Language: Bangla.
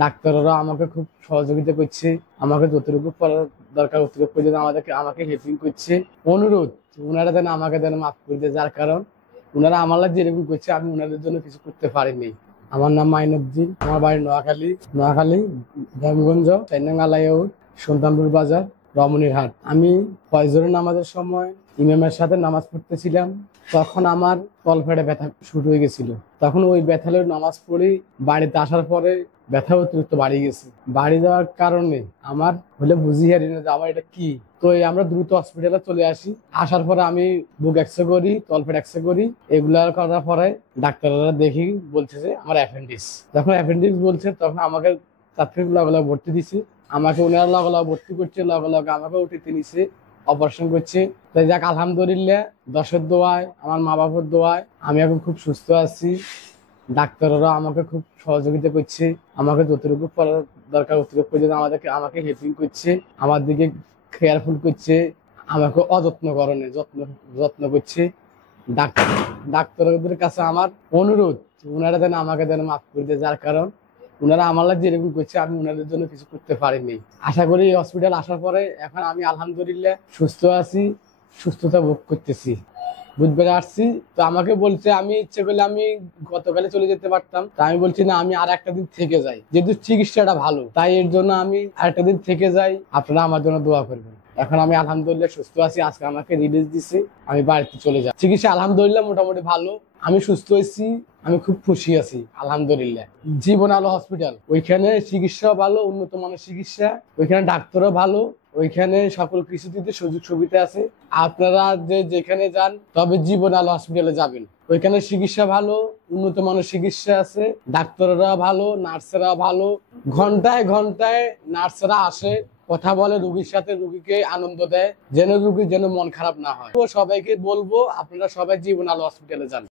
ডাক্তাররা আমাকে খুব সহযোগিতা করছে, আমাকে যতটুকু করার দরকার অতটুকু পর্যন্ত আমাকে হেল্পিং করছে। অনুরোধ ওনারা যেন আমাকে মাফ করে দেয়, যার কারণ ওনারা আমার যেরকম করছে আমি ওনাদের জন্য কিছু করতে পারিনি। আমার নাম মাইনুদ্দিন, আমার বাড়ি নোয়াখালী ধ্যামগঞ্জ, চাইনাঙ্গালাইউড, সুলতানপুর বাজার, রমণীরহাট। আমি ফজরের নামাজের সময় ইমামের সাথে নামাজ পড়তেছিলাম, তখন আমার তলপেটে ব্যথা শুরু হয়ে গেছিল। তখন ওই ব্যথালের নামাজ পড়ে বাড়িতে আসার পরে ব্যথা অতিরিক্ত বাড়ি গেছে। বাড়ি যাওয়ার কারণে আমার বুঝি হারি না যে আমার এটা কি। তো আমরা দ্রুত হসপিটালে চলে আসি। আসার পরে আমি বুক এক্সরে করি, তলপেট এক্সরে করি। এগুলা করার পরে ডাক্তাররা দেখি বলছে যে আমার অ্যাপেন্ডিক্স। যখন অ্যাপেন্ডিক্স বলছে তখন আমাকে তাৎক্ষণিক লগে ভর্তি দিছে। আমাকে ওনারা লগে ভর্তি করছে, লগে আমাকে উঠিতে নিছে, অপারেশন করছে। তাই যাক, আলহামদুলিল্লাহ, দশের দোয়ায়, আমার মা বাবার দোয়ায় আমি এখন খুব সুস্থ আছি। ডাক্তাররা আমাকে খুব সহযোগিতা করছে, আমাকে যতটুকু করার দরকার অতটুকু পর্যন্ত আমাকে হেল্পিং করছে, আমার দিকে কেয়ারফুল করছে, আমাকে অযত্ন করণে যত্ন করছে। ডাক্তারদের কাছে আমার অনুরোধ ওনারা যেন আমাকে মাফ করে দেয়, যার কারণ ওনারা আমার যেরকম করছে আমি ওনাদের জন্য কিছু করতে পারিনি। আশা করি এই হসপিটাল আসার পরে এখন আমি আলহামদুলিল্লাহ সুস্থ আছি, সুস্থতা ভোগ করতেছি। বুধবারে আসছি, তো আমাকে বলছে আমি ইচ্ছে করলে আমি গতকালে চলে যেতে পারতাম। তা আমি বলছি না, আমি আর একটা দিন থেকে যাই, যেহেতু চিকিৎসাটা ভালো, তাই এর জন্য আমি আর একটা দিন থেকে যাই। আপনারা আমার জন্য দোয়া করবেন। এখন আমি আলহামদুলিল্লাহ সুস্থ আছি। আজকে আমাকে রিলিজ দিছে, আমি বাড়িতে চলে যাই। চিকিৎসা আলহামদুলিল্লাহ মোটামুটি ভালো, আমি সুস্থ হয়েছি, আমি খুব খুশি আছি আলহামদুলিল্লাহ। জীবন আলো হসপিটাল, ওইখানে চিকিৎসা ভালো, উন্নত মানের চিকিৎসা, ওইখানে ডাক্তারও ভালো, ওইখানে সকল কিছু দিতে সুযোগ সুবিধা আছে। আপনারা যেখানে যান তবে জীবন আলো হসপিটালে যাবেন, ওইখানে চিকিৎসা ভালো, উন্নত মানের চিকিৎসা আছে, ডাক্তাররা ভালো, নার্সেরা ভালো। ঘন্টায় ঘন্টায় নার্সেরা আসে, কথা বলে রুগীর সাথে, রুগীকে আনন্দ দেয়, যেন রুগীর যেন মন খারাপ না হয়। তো সবাইকে বলবো আপনারা সবাই জীবন আলো হসপিটালে যান।